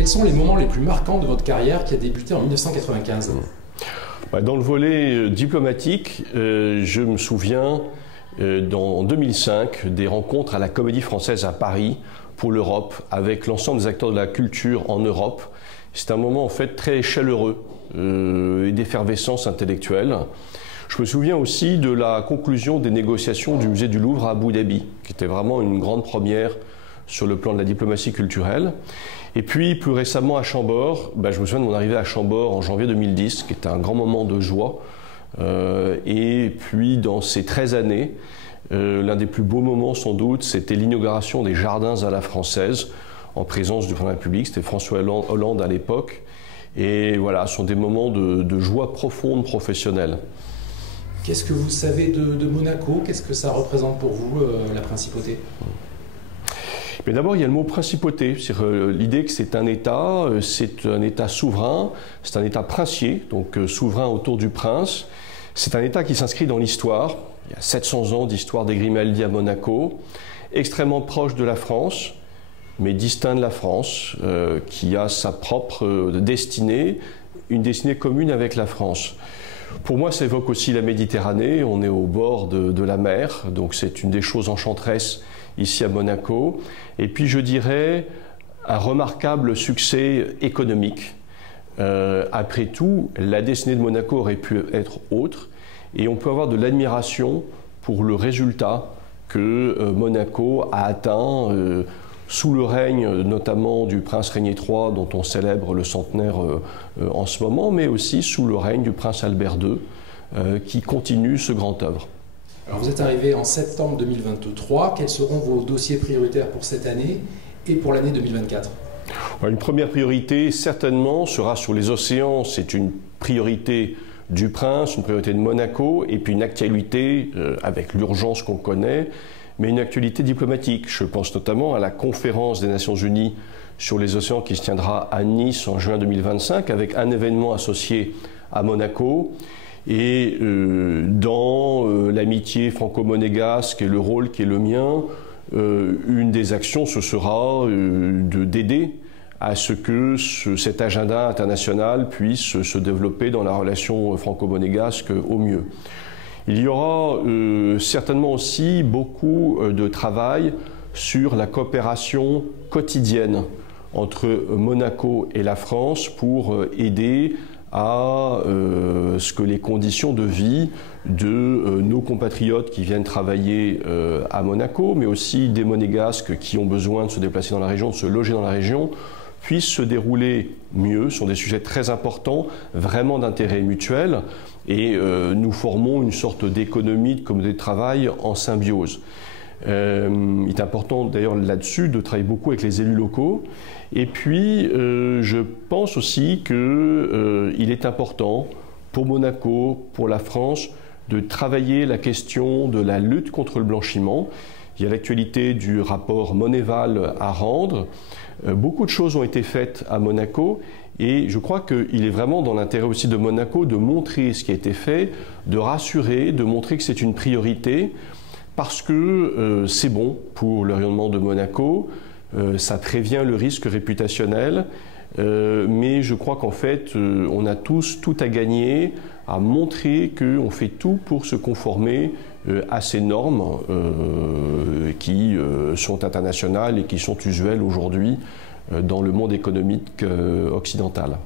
Quels sont les moments les plus marquants de votre carrière qui a débuté en 1995 ? Dans le volet diplomatique, je me souviens en 2005 des rencontres à la Comédie Française à Paris pour l'Europe avec l'ensemble des acteurs de la culture en Europe. C'est un moment en fait très chaleureux et d'effervescence intellectuelle. Je me souviens aussi de la conclusion des négociations du musée du Louvre à Abu Dhabi, qui était vraiment une grande première sur le plan de la diplomatie culturelle. Et puis, plus récemment à Chambord, je me souviens de mon arrivée à Chambord en janvier 2010, qui était un grand moment de joie. Et puis, dans ces 13 années, l'un des plus beaux moments, sans doute, c'était l'inauguration des Jardins à la Française, en présence du président de la République. C'était François Hollande à l'époque. Et voilà, ce sont des moments de joie profonde professionnelle. Qu'est-ce que vous savez de Monaco? Qu'est-ce que ça représente pour vous, la principauté? Mais d'abord, il y a le mot principauté, c'est-à-dire l'idée que c'est un État souverain, c'est un État princier, donc souverain autour du prince. C'est un État qui s'inscrit dans l'histoire. Il y a 700 ans d'histoire des Grimaldi à Monaco, extrêmement proche de la France, mais distinct de la France, qui a sa propre destinée, une destinée commune avec la France. Pour moi, ça évoque aussi la Méditerranée. On est au bord de la mer, donc c'est une des choses enchanteresses ici à Monaco. Et puis, je dirais, un remarquable succès économique. Après tout, la destinée de Monaco aurait pu être autre, et on peut avoir de l'admiration pour le résultat que Monaco a atteint sous le règne notamment du prince Régnier III, dont on célèbre le centenaire en ce moment, mais aussi sous le règne du prince Albert II, qui continue ce grand œuvre. Alors vous êtes arrivé en septembre 2023. Quels seront vos dossiers prioritaires pour cette année et pour l'année 2024 ? Une première priorité, certainement, sera sur les océans. C'est une priorité du prince, une priorité de Monaco, et puis une actualité avec l'urgence qu'on connaît, mais une actualité diplomatique. Je pense notamment à la conférence des Nations Unies sur les océans qui se tiendra à Nice en juin 2025, avec un événement associé à Monaco. Et dans l'amitié franco-monégasque et le rôle qui est le mien, une des actions, ce sera d'aider à ce que cet agenda international puisse se développer dans la relation franco-monégasque au mieux. Il y aura certainement aussi beaucoup de travail sur la coopération quotidienne entre Monaco et la France pour aider à ce que les conditions de vie de nos compatriotes qui viennent travailler à Monaco, mais aussi des Monégasques qui ont besoin de se déplacer dans la région, de se loger dans la région, puissent se dérouler mieux. Ce sont des sujets très importants, vraiment d'intérêt mutuel, et nous formons une sorte d'économie, de communauté de travail en symbiose. Il est important d'ailleurs là-dessus de travailler beaucoup avec les élus locaux. Et puis, je pense aussi qu'il est important pour Monaco, pour la France, de travailler la question de la lutte contre le blanchiment. Il y a l'actualité du rapport Monneval à rendre. Beaucoup de choses ont été faites à Monaco et je crois qu'il est vraiment dans l'intérêt aussi de Monaco de montrer ce qui a été fait, de rassurer, de montrer que c'est une priorité parce que c'est bon pour le rayonnement de Monaco. Ça prévient le risque réputationnel, mais je crois qu'en fait, on a tous tout à gagner à montrer qu'on fait tout pour se conformer à ces normes qui sont internationales et qui sont usuelles aujourd'hui dans le monde économique occidental.